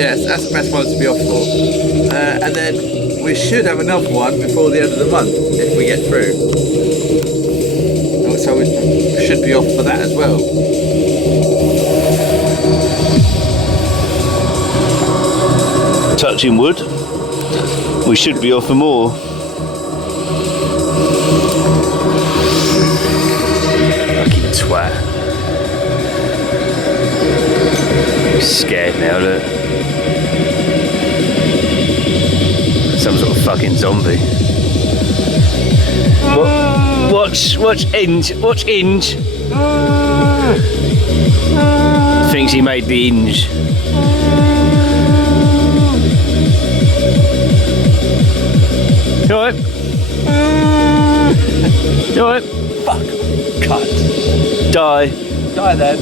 Yes, that's the best one to be off for. And then we should have another one before the end of the month if we get through. So we should be off for that as well. Touching wood, we should be off for more. Fucking twat. He's scared now, look. Some sort of fucking zombie. Watch Hinge. Watch Hinge. Thinks he made the Hinge. You alright? You alright? Fuck. Cut. Die. Die then.